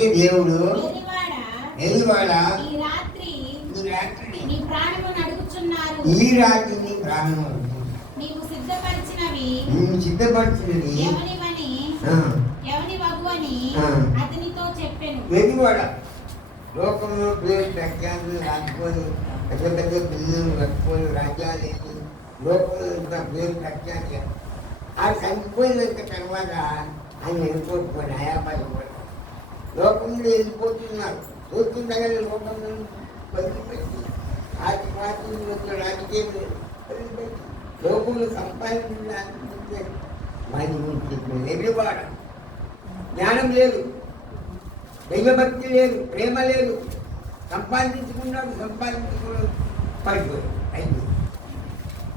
అయితే దేవుడు ఎలివాడా ఈ రాత్రి నీ ప్రాణమును అడుగుచున్నారు. ఈ రాత్రి నీ ప్రాణము నీవు సిద్ధపరిచినవి ఎవని వగువని అతనితో చెప్పెను. ఎలివాడా లోకంలో పేరు ప్రఖ్యాతులు రాకపోయి పెద్ద పెద్ద బిల్లులు కట్టుకొని రాజ్యాలు లోకంలో ఇంత పేరు ప్రఖ్యాతి ఆ చనిపోయిన తర్వాత ఆయన వెళ్ళిపోతున్నారు. హయాపడి లోకంలో వెళ్ళిపోతున్నారు. చూస్తుండగానే లోకంలో వదిలిపెట్టి రాజకీయం వదిలిపెట్టి లోకంలో సంపాదించే వారి గురించి ఎగిరివాడ జ్ఞానం లేదు, దైవభక్తి లేదు, ప్రేమ లేదు. సంపాదించుకున్నాడు పడిపోయాడు. అయింది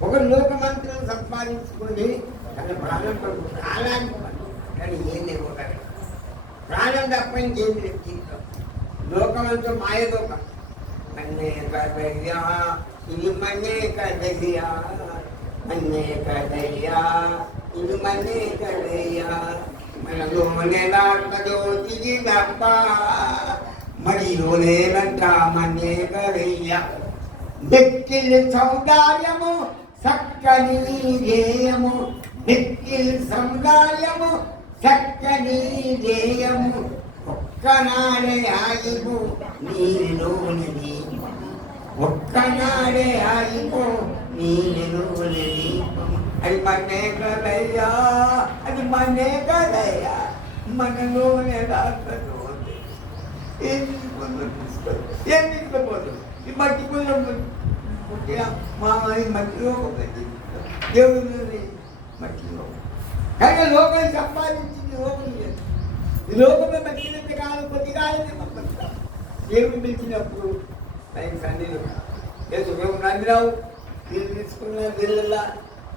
ఒక లోకమంత్రులను సంపాదించుకొని తన ప్రాణం పడు ప్రాణానికి కానీ ఏం లేవు. ప్రాణం తప్ప ఇంకేం లేదు జీవితం. లోకమంతా మాయలోకం. మన్నే కదయ్యా ఇది మన్నే కదయ్యా, మన్నే కదయ్యా ఇది మన్నే కదయ్యా, మనలోనే నాటజోతికి తప్ప మడిలోనేనంట మన్నే కదయ్యా. వ్యక్తిల్ సౌందర్యము చక్కని ధ్యేయము, వ్యక్తిల్ సౌందర్యము చక్కని ధ్యేయము, ఒక్కనాడే ఆగిపో నీలోని దీపం, ఒక్కనాడే ఆగిపో నీలోని దీపం. అది మన్నే కదయ్యా, అది మన్నే కదయ్యా, మనలోనే రాకపోతే ఏం తీసుకుపోతుంది. ఈ మట్టి పుల్లం పుట్టిన మా మట్టిలో దేవుడు మట్టిలో కానీ లోకం సంపాదించింది లోకం లేదు. ఈ లోకంలో మట్టినంత కాలం కొద్ది కాలమే పంపిస్తాం. దేవుడు పిలిచినప్పుడు ఆయన సన్నిధి సుఖం నమ్మినావు, నీళ్ళు తీసుకున్నావు, నీళ్ళల్లా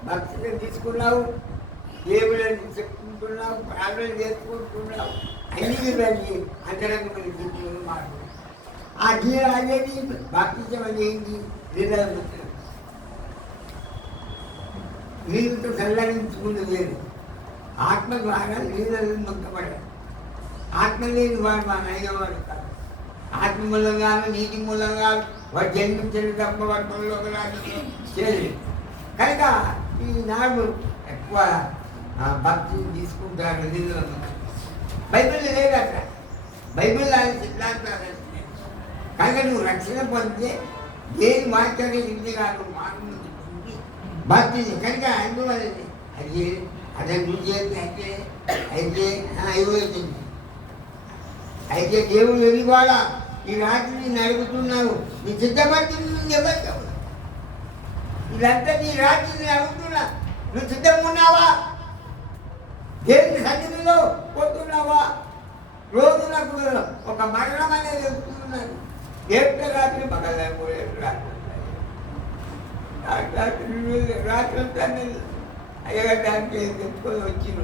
భక్తిని తీసుకున్నావు, దేవుళ్ళని చెప్పుకుంటున్నావు, ప్రార్థన చేసుకుంటున్నావు. అన్ని దాన్ని అంతరంగమైన జీవితంలో మాట ఆ జీవ అనేది బాప్తిజం అనేది నీళ్ళతో చల్లారించుకున్నది లేదు. ఆత్మ ద్వారా నీళ్ళని మొక్కబడాలి. ఆత్మ లేని వాడు మా నైనవాడు కాదు. ఆత్మ మూలంగా నీటి మూలంగా వాడు జన్మించడం తప్ప వర్తంలో చేయలేదు. కనుక ఈనాడు ఎక్కువ భక్తి తీసుకుంటారు నీళ్ళను. బైబిల్ లేదు అక్కడ. బైబిల్ ఆయన సిద్ధాంతాలు కనుక నువ్వు రక్షణ పొందితే దేని మాట్లాడే ఇంటి కాదు మానవుని భక్తి కనుక అందువల్ల అది అదే నువ్వు చేస్తే అయితే అయిపోతుంది. అయితే దేవుడు వెళ్ళిపోవాలా ఈ రాత్రి నేను అడుగుతున్నాను, నీ సిద్ధపడుతుంది ఎవరు? ఇదంతా నీ రాత్రి నేను అడుగుతున్నా, నువ్వు సిద్ధంగా ఉన్నావా? దేవుని సన్నిధిలో పోతున్నావా? రోజు నాకు ఒక మరణం అనేది వస్తున్నాను. ఏడు రాత్రి పగలేకపోయాడు. రాత్రి అయ్యగారికి చెప్పుకొని వచ్చింది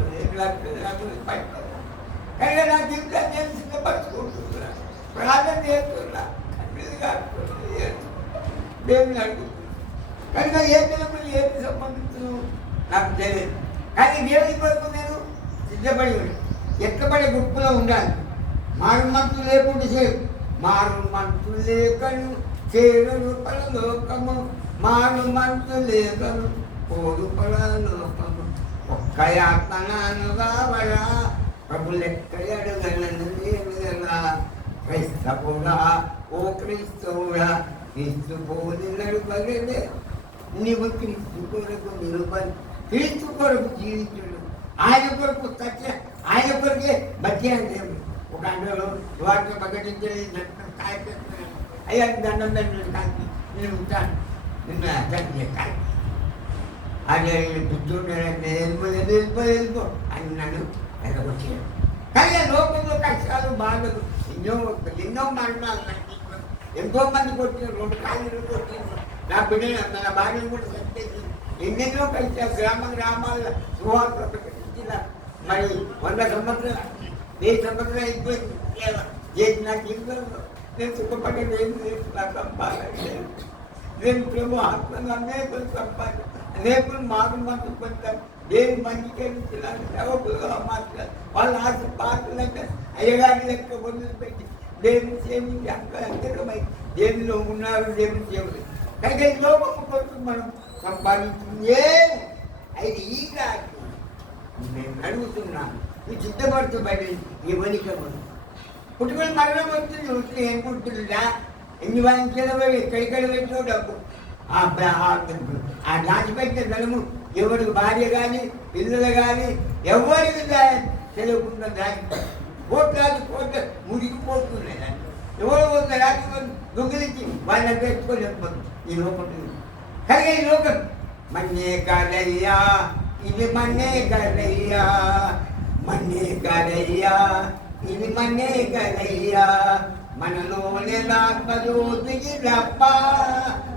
కానీ నాకు ఇంట్లో నేను సిద్ధపరచుకుంటున్నా, ప్రార్థన చేస్తున్నా, దేవుని అడుగుతున్నా. కనుక ఏ పిల్లలు ఏమి సంబంధించు నాకు తెలియదు. కానీ దేవుని కొరకు నేను సిద్ధపడి ఎక్కబడే గుంపులో ఉండాలి. మారు మనసు లేకుండా చేయదు. మారు మనసు లేకను చేరు పరలోకము, మారు మనసు లేకను కోరు పరలోకము. ఒక్క యాత్మనాను కావడా ప్రభు లెక్క అడుగలనులా. క్రైస్తవుడా ఓ క్రీస్తువుడా, క్రీస్తు పోలి నడుపగలే. నీవు క్రీస్తు కొరకు నిలుపని, క్రీస్తు కొరకు జీవించుడు, ఆయన కొరకు సత్య, ఆయన కొరకే బత్యాన్ని దేవుడు. ఒక అండలో వాటిని ప్రకటించలేదు కార్యక్రమం. అయ్యా దండం కాకి నేను ఉంటాను, నిన్న అర్థం కాకి అదే బుద్ధుడు వెళ్ళిపో అన్నాడు. వెళ్ళగొచ్చాడు. కానీ లోకంలో కష్టాలు బాధలు ఎన్నో మరణాలు కనిపిస్తున్నాయి. ఎంతో మంది కొట్టిన 2 కాళ్ళు కొట్టిన నా బిడ్డలు మన భార్యను కూడా చంపేసి ఎన్నెన్నో కలిసారు. గ్రామాల్లో సువార్తలు ప్రకటించిన మరి 100 సంవత్సరాలు 1000 సంవత్సరాలు అయిపోయింది. చేసిన జీవితంలో నేను సుఖపడేది ఏం లేదు. నాకు సంపాదన లేదు. నేను ప్రభు ఆత్మను అనేక సంపాదన అనేకులు మాకు మనసు పెడతారు. దేని మంచిగా సేవకులుగా మాట్లాడారు. వాళ్ళ ఆశ పాత్రలు అంటే అయ్యగారి లెక్క వదిలిపెట్టి దేవుని సేవించి అంతరమై దేవునిలో ఉన్నారు, దేవుని సేవలు. కనుక ఈ లోకము కొరకు మనం సంపాదించింది అయితే ఈ రాత్రి నేను అడుగుతున్నాను, ఈ సిద్ధపరచబడి ఈ వనికము పుట్టుకొని మరణం వస్తుంది. వస్తే ఏం పుట్టిందా? ఎన్ని వాయించడం ఎక్కడిక్కడ పెట్టిన డబ్బు ఆ దాచిపెట్టిన ధనము ఎవరికి భార్య కానీ పిల్లలు కానీ ఎవరికి తెలియకుండా దాచి కోట్ల మురిగిపోతున్నాయి. ఎవరు ఒక రాత్రి దొంగిలించి వాళ్ళని పెట్టుకొని చెప్పదు ఈ లోకం. కనుక ఈ లోకం మన్నే కాదయ్యా, ఇది మన్నే కాదయ్యా, మన్నే కాదయ్యా, ఇది మన్నే కాదయ్యా. మనలోనే ఆత్మజ్యోతికి తప్ప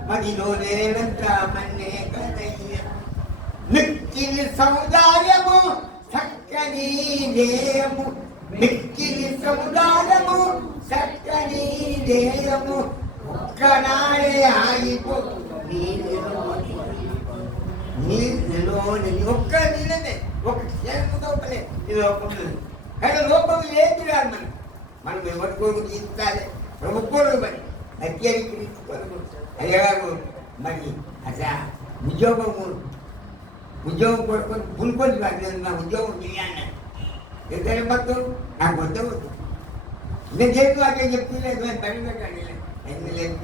మదిలోనేనంత మన్నే కాదయ్యా. మిక్కిలి సముదాయము చక్కని దేయము, మిక్కిలి సముదాయము చక్కని దేయము. ఒక్కనాడే ఆగిపో నీళ్ళలోని ఒక్క నీళ్ళనే ఒక క్షేమము లోపలే ఈ లోపల. కానీ లోపల ఏంటి రాదు మనం ఎవరికోరు తీర్చాలి ప్రభుత్వం పని అత్యధిక అయ్యగారు మరి అసలు ఉద్యోగం కొడుకొని పులుకొని నా ఉద్యోగం చేయాలి ఎంత మొత్తం నాకు వద్దవద్దు. నేను చేస్తూ అదే చెప్తులేదు పని పెట్టండి లేదు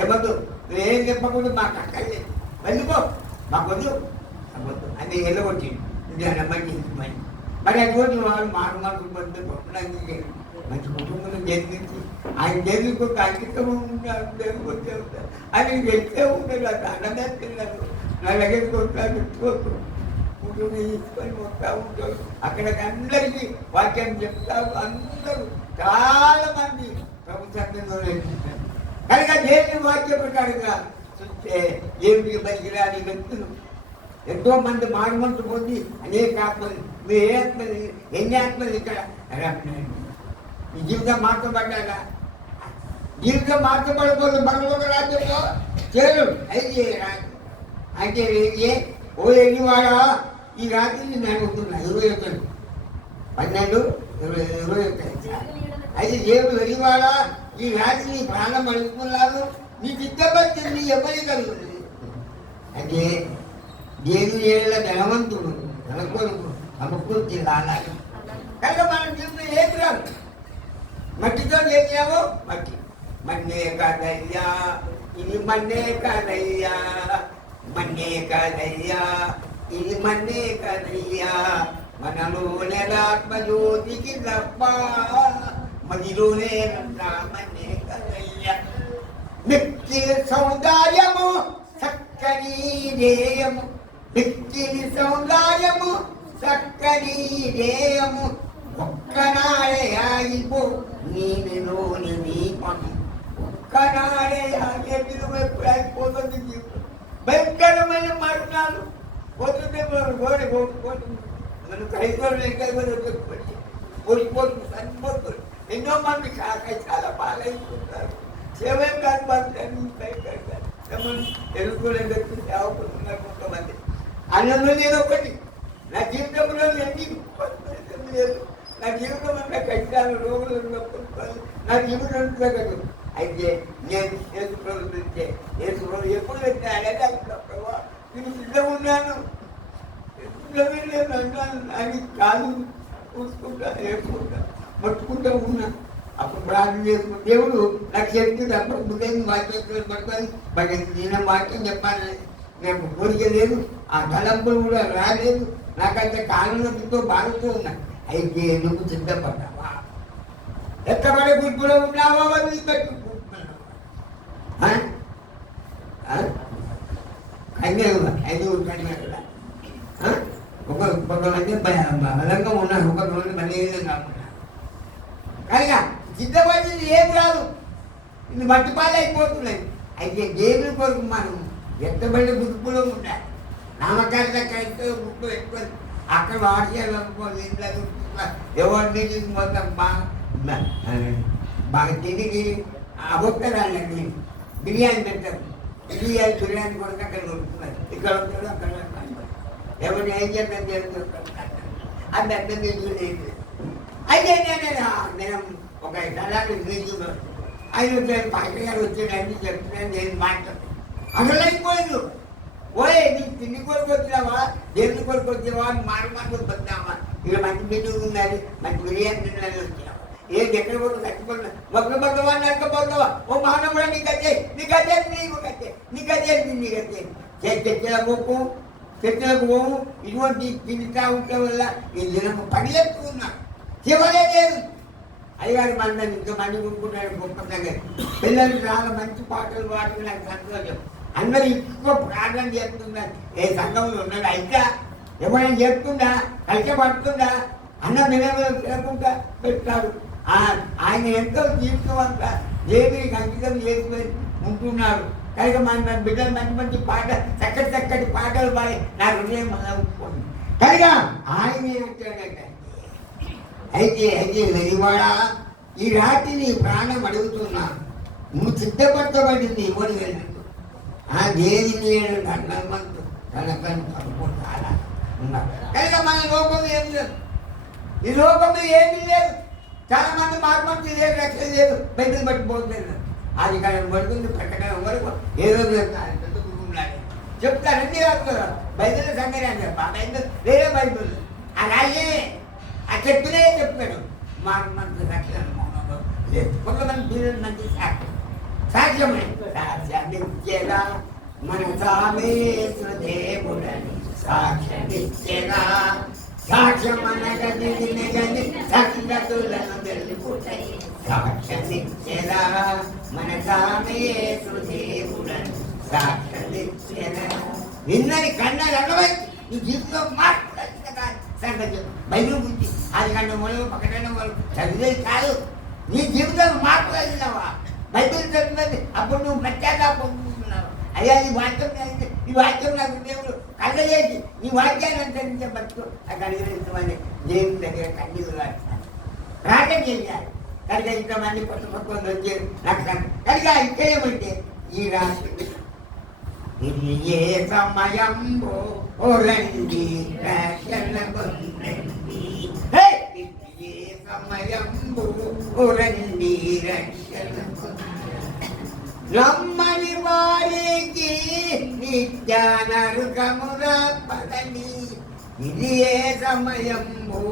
ఏమద్దు నువ్వేం చెప్పకూడదు, మాకు అక్కర్లేదు, వెళ్ళిపో మాకు వద్దు వద్దు అని వెళ్ళగొట్టి మంచి మరి అటువంటి వాళ్ళు మారు పడితే పొట్టడానికి మంచి కుటుంబంలో జన్మించి ఆయన జన్మికి ఒక అంకితము ఉంటారు, వచ్చే ఉంటారు అని వ్యక్తే ఉంటారు. అది అన్నదారు నా దగ్గరికి వస్తారు, పెట్టుకోవచ్చు కుటుంబం తీసుకొని వస్తూ ఉంటారు. అక్కడికి అందరికీ వాక్యం చెప్తారు. అందరూ చాలా మంది ప్రభు సత్యంలో నేర్చుకుంటారు. కనుక దేవుని వాక్య ప్రకారంగా చూస్తే దేవుడికి బలిగిరాని వ్యక్తులు ఎంతో మంది మారుమంటూ పొంది అనేక ఆత్మలు, మీరు ఏ ఆత్మలు ఎన్ని ఆత్మలు ఇక్కడ ఈ జీవితం మార్చబడ్డాక జీవితం మార్చబడబోదు పరలోక రాజ్యంలో చేరు అయితే అంటే ఓ ఎన్నివాడా ఈ రాత్రి నేను అడుగుతున్నా 21 12 21 అయితే దేవుడు వెలివాడా ఈ రాత్రి నీ ప్రాణం అడుగుతున్నాను, నీ సిద్ధపరిచింది ఎవరి కలుగుతుంది అంటే దేవుని ఏళ్ళ ధనవంతుడు ధనకొడుకు సమకూర్చి లాలాలి. కనుక మనం జీవితం ఏది రాదు, మట్టితో చేసాము మట్టి. మన్నే కాదయ్యా, ఇది మన్నే కాదయ్యా, మన్నే కాదయ్యా, ఇది మన్నే కాదయ్యా. మనలోనే ఆత్మజ్యోతికి తప్ప మదిలోనే మన్నే కాదయ్యా. మిక్కిలి సౌందర్యము చక్కని దేయము, మిక్కిలి సౌందర్యము చక్కని దేయము. ఒక్కనాడే ఆగిపో నీలోని దీపము, ఒక్కనాడే ఆగేటిలో ఎప్పుడు అయిపోతుంది జీవితం. భయంకరమైన మరణాలు పోతుంటే గోడ పోతుంది. మనం క్రైస్తవులు పోయిపోతుంది చనిపోతుంది. ఎన్నో మంది చాలా బాగైపోతారు. సేవలు కాని వాళ్ళు భయపడతారు. తెలుగులేదు సేవకులున్నారు కొంతమంది. అన్నంలో నేను ఒకటి నా జీవితంలో ఎన్ని లేదు. నా జీవితం అంతా కష్టాలు రోగులు ఉన్నప్పుడు నా జీవితం జరగదు. అయితే నేను యేసుప్రభుత్వే యేసుప్రభు ఎప్పుడు పెట్టినా అనేది ప్రభావ నేను సిద్ధంగా ఉన్నాను, సిద్ధమే నేను అన్నాను అని కాదు చూసుకుంటా వేసుకుంటా పట్టుకుంటూ ఉన్నా. అప్పుడు ప్రార్థన చేసుకుంటా దేవుడు నాకు చెప్తుంది. అప్పుడు ముందే వాక్యం పట్టుకొని బట్ నేను వాక్యం చెప్పాలని నాకు కోరిక లేదు, ఆ తలంపులు కూడా రాలేదు. నాకంటే కాలంతో బాగుతూ ఉన్నా. అయితే నువ్వు సిద్ధపడ్డావా, ఎక్కబడే గుర్తులో ఉన్నావా వదిలిపెట్టుకుంటున్నావా? ఐదుగురు కన్యాకుడా కొంతమంది బలంగా ఉన్నారు, కొంతమంది బలహీనంగా ఉన్నారు. కనుక సిద్ధపడింది ఏం రాదు, ఇది మట్టిపాలు అయిపోతున్నాయి. అయితే దేవుని కొరకు మనం ఎత్తబడి గుర్తులో ఉండాలి. నామకార్త క్రైస్తవ గుర్తు ఎక్కువ అక్కడ వాడియాలు అనుకోవాలి. ఎవరిని మొత్తం బాగా తిరిగి అవొక్కరాలండి బిర్యానీ పెట్టారు. ఇది బిర్యానీ కొరకు అక్కడ దొరుకుతున్నారు, ఇక్కడ ఉంటాడు అక్కడ ఎవరిని ఏం చేద్దాం చేస్తుంది అది అర్థం చేసుకోలేదు. అయితే నేను ఒక తలాలు తీసుకున్నాను, 5 రూపాయలు పాటలు గారు వచ్చాడు అన్ని చెప్తున్నాను, నేను మాట్లాడు అసలు అయిపోయింది. ఓయే నీకు తిండి కొరకు వచ్చినావా, దేవుని కొరకు వచ్చినావా అని మాటలు పొందావా, ఇక్కడ మంచి బిడ్డలు ఉండాలి, మంచి బిర్యానీ తినాలి వచ్చినావా, ఏది ఎక్కడ కూడా కట్టుకున్నా ఒక భగవాన్ నడకపోతావా, ఓ మానవుడా నీకు వచ్చే నీకు వచ్చే నీకు వచ్చే నీకు వచ్చే నీకు వచ్చే చర్చలకు చర్చలకు పోము. ఇటువంటి తింటా ఉండటం వల్ల ఈ దినము పనిచేస్తున్నా చివరే లేదు. అయ్యగారి మందని ఇంతమంది కొనుక్కుంటాడు గొప్ప దగ్గర పిల్లలు చాలా మంచి పాటలు పాటలు నాకు సంతోషం. అందరూ ఎక్కువ ప్రార్థన చేస్తున్నారు, ఏ సంఘంలో ఉన్నాడు అయితే ఎవరైనా చెప్తుందా కష్టపడుతుందా అన్న నిలబడి తినకుండా పెట్టాడు. ఆయన ఎంతో జీవితం దేవునికి అంకితం చేసుకొని ఉంటున్నారు కనుక మన బిడ్డలు మంచి మంచి పాట చక్కటి పాటలు పాడి నా హృదయం మొదలుపోయింది కనుక ఆయన ఏమంటాడంటే అయితే వెలివాడా ఈ రాత్రి నీ ప్రాణం అడుగుతున్నా, నువ్వు సిద్ధపరచబడింది ఇవ్వని వెళ్ళినట్టు ఆ దేని లేడు అన్నమంతు కనుకని పడుకుంటా ఉన్నారు కనుక మన లోకం ఏం లేదు, ఈ లోకంలో ఏమీ లేదు. చాలా మంది మార్పు లేదు, రక్షణ లేదు, బయటకు పట్టిపోతుంది. అది కాలం పడుతుంది ప్రకటన వరకు ఏదో చెప్తారండి బైబిల్ సంగతి అంటారు, మా బైబిల్ వేరే బైబిల్ అలాగే ఆ చెప్తూనే చెప్తాడు. మార్పు మంది రక్షణ మౌనంలో లేదు. కొంతమంది పిల్లలు మంచి సాక్ష్యమే సాక్ష్యమిచ్చేదా మన సామేశ్వదేవుడని సాక్ష్యమిచ్చేదా సాక్ష్యమనగని సంగతులను తెలిపుతాయి సాక్ష్యమిచ్చేదా మన సామేశ్వదేవుడని సాక్ష్యమిచ్చేదా నిన్నని కన్నది అర్థమై నీ జీవితంలో మార్పు సంగతి బైబిల్ గురించి అది కంటే మొదలు పక్కన వాళ్ళు చదివేది కాదు, నీ జీవితంలో మార్పు కలిగినావా బైబిల్ చదివినది అప్పుడు నువ్వు ప్రత్యేక పొందుతున్నావు. అయ్యా ఈ వాక్యం నాకు దేవుడు కళ్ళచేసి ఈ వాక్యాన్ని అనుసరించే బతుకు నాకు అనుగ్రహించమని దేవుని దగ్గర కన్నీళ్ళు ప్రార్థన చేయాలి. కనుక ఇంతమంది కొత్త వచ్చారు నాకు కనుక ఇక్కడ ఏమంటే ఈ రాత్రి ఇది ఏ సమయంలో రండి రక్షణ పొందండి, ఇది ఏ సమయంలో రండి రక్షణ రమ్మని వారికి నిత్య నరకముల పదని, ఇది ఏ సమయంలో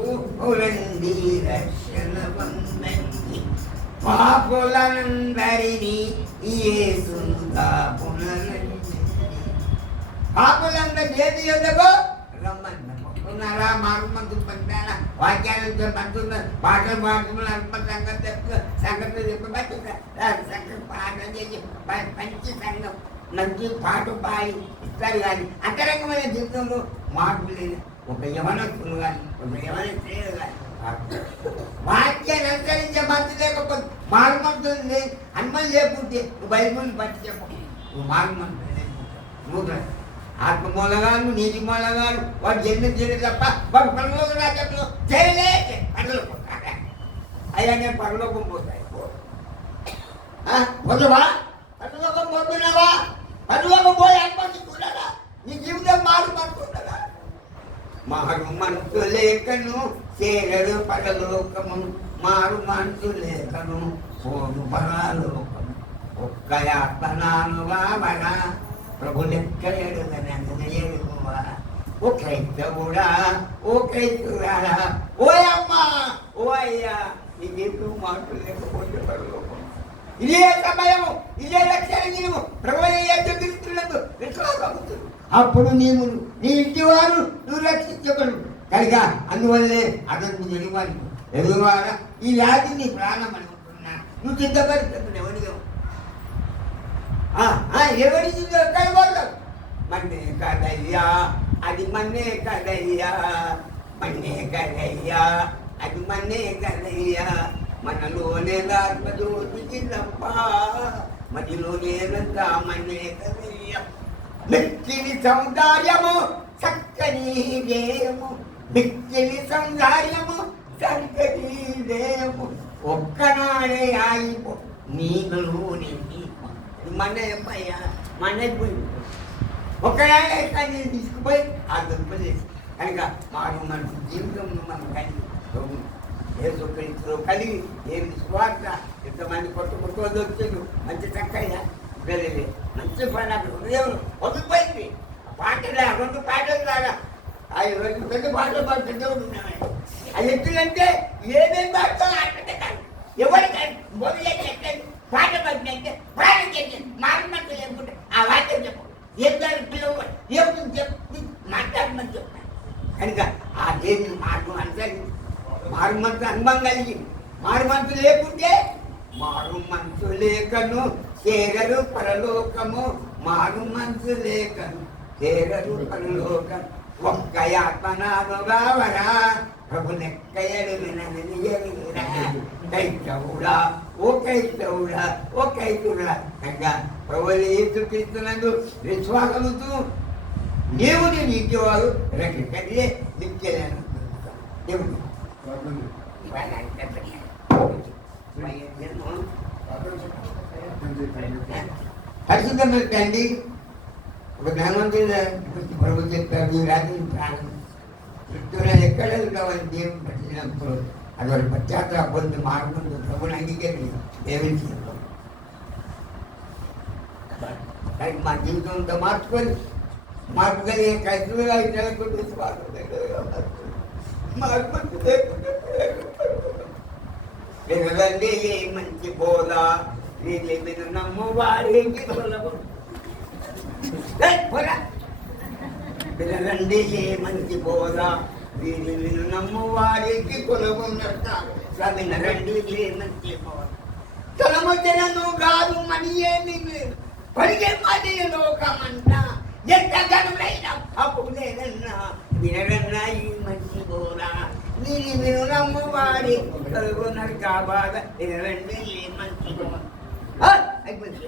రండి రక్షణ పొందండి పాపులందరినీ యేసుగా పునరండి. పాపులందరూ ఏది ఎందుకో రమ్మని పొందుతున్నారా, మార్పు పొందారా, వాక్యాలు మంచున్నారు, పాటలు పాడుతున్నారు, అల్ప సంగతి సంగతి చెప్పి సంగతి పాటలు చేసి మంచి సంఘం మంచి పాట పాడి ఇస్తారు. కానీ అంతరంగమైన జీవితంలో మార్పు లేదు. ఒక యవనస్తులు కానీ ఒక యవన స్త్రీలు కానీ వాక్యాన్ని అనుసరించే మనసు లేకపోతే మార్మంతులు లేదు. అన్మలు లేకుంటే నువ్వు బైబుల్ని బట్టి చెప్పు, నువ్వు మార్మంతులు లేకుండా ఆత్మ మూలగాను నీటి మూలగాను వాడు జన్మించలే తప్ప వాడు పరలోక రాజ్యంలో చేయలేదు. పరలోకం అయ్యా నేను పరలోకం పోతాయి పోదువా, పరలోకం పోతున్నావా, పరలోకం పోయి అనుమతించుకున్నారా, నీ జీవితం మారుమనుకుంటారా. మారు మనసు లేకను చేరడు పరలోకము, మారు మనసు లేకను పోదు పరలోకము, ఒక్క ఆత్మనాను వావరా ప్రభు లెక్కలేడువా. ఓ క్రైస్తవుడా, ఓ క్రైస్తవురాడా, ఓ అమ్మా, ఓ అయ్యా, నీ జీవితం మార్పు లేకపోతే పరలోకం ఇదే సమయము, ఇదే రక్షణ నీవు ప్రభు ఎదుగుతున్నట్టు విశ్వాసవుతుంది. అప్పుడు నీవు నీ ఇంటి వారు నువ్వు రక్షించగలరు కనుక అందువల్లే అతను ఎదుగువారా ఈ వ్యాధి నీ ప్రాణం అనుకుంటున్నా నువ్వు సిద్ధపరిస్తున్నావు. ఎవరి కనబడతావు మన్నే కదయ్యా, అది మన్నే కదయ్యా, మన్నే కదయ్యా, అది మన్నే కదయ్యా, మనలోనే ఆత్మజ్యోతికి తప్ప మదిలోనే మన్నే కదయ్యా. మిక్కిలి సౌందర్యము చక్కని దేయము, మిక్కిలి సౌందర్యము చక్కని దేయము, ఒక్కనాడే ఆయిపో నీలోని మనే పయ్యా మా అన్నయ్య పోయింది. ఒక్కడానే కానీ తీసుకుపోయి ఆ దుర్పదేశం కనుక మారు మనసు జీవితంలో మనం కలిగి యేసుక్రీస్తులో కలిగి ఏమి స్వార్థ ఎంతమంది కొత్త వాళ్ళు వచ్చారు మంచి చక్కగా వెళ్ళి మంచి పని అక్కడ హృదయం వదిలిపోయింది. పాటలే రెండు పాటలు లాగా ఆ రెండు పాటలు పాడుతుంటే ఉన్నాయి. అది ఎత్తులంటే ఏమేమి పాడతాం ఆటంటే కాదు ఎవరికైనా మొదలైతే ఎక్కండి పాట పడినంటే ప్రాణం చేయండి మారమంటూ లేకుంటే ఆ వాక్యం చెప్పు ఏం దాని పిల్లలు ఏమి చెప్పి మాట్లాడమని చెప్పాను. కనుక ఆ దేవుని మార్గం అనుసరించి మారు మనసు అనుభవం కలిగింది. మారు మనసు లేకుంటే మారు మనసు లేకను చేరరు పరలోకము. మారు మనసు లేకను చేరరు పరలోకం. ఒక్క ఆత్మనామగావరా ప్రభు నెక్కయడు విననియరా కైతవుడా ఓ కైతవుడా ఓ కైతుడా కనుక ప్రభు యేసుక్రీస్తునందు విశ్వాసముతో దేవుని నీటివారు రక్షించే నిత్యలను దేవుడు పరిశుద్ధమైన తండ్రి ఒక ధనవంతుడు ప్రభు చెప్పారు ఈ రాత్రి ప్రాణం చుట్టూరా ఎక్కడ ఉండవని దేవుని పట్టినప్పుడు అటువంటి పశ్చాత్తాపొంది మార్గంతో ప్రభుని అంగీకరించి దేవుని చేస్తాం. మా జీవితంతో మార్చుకొని మార్పు కలిగే కష్టంగా జరగకుండా వినరండి ఏ మంచి బోధ వీరి విను నమ్ము వారికి వినరండి ఏ మంచి బోధ వీరి విను నమ్ము వారికి కొలవున్నట్ట వినరండి ఏ మంచి బోధ తొలమొచ్చను కాదు మని ఏమి పడిగే మది లోకమంట ఎంత గనులైనా అప్పుడు లేదన్నా వినరన్నా ఈ మంచి బోధ వీరి విను నమ్ము వారి కలుగున్నారు కాబా వినరండి ఏ మంచి బోధ అయిపోయింది.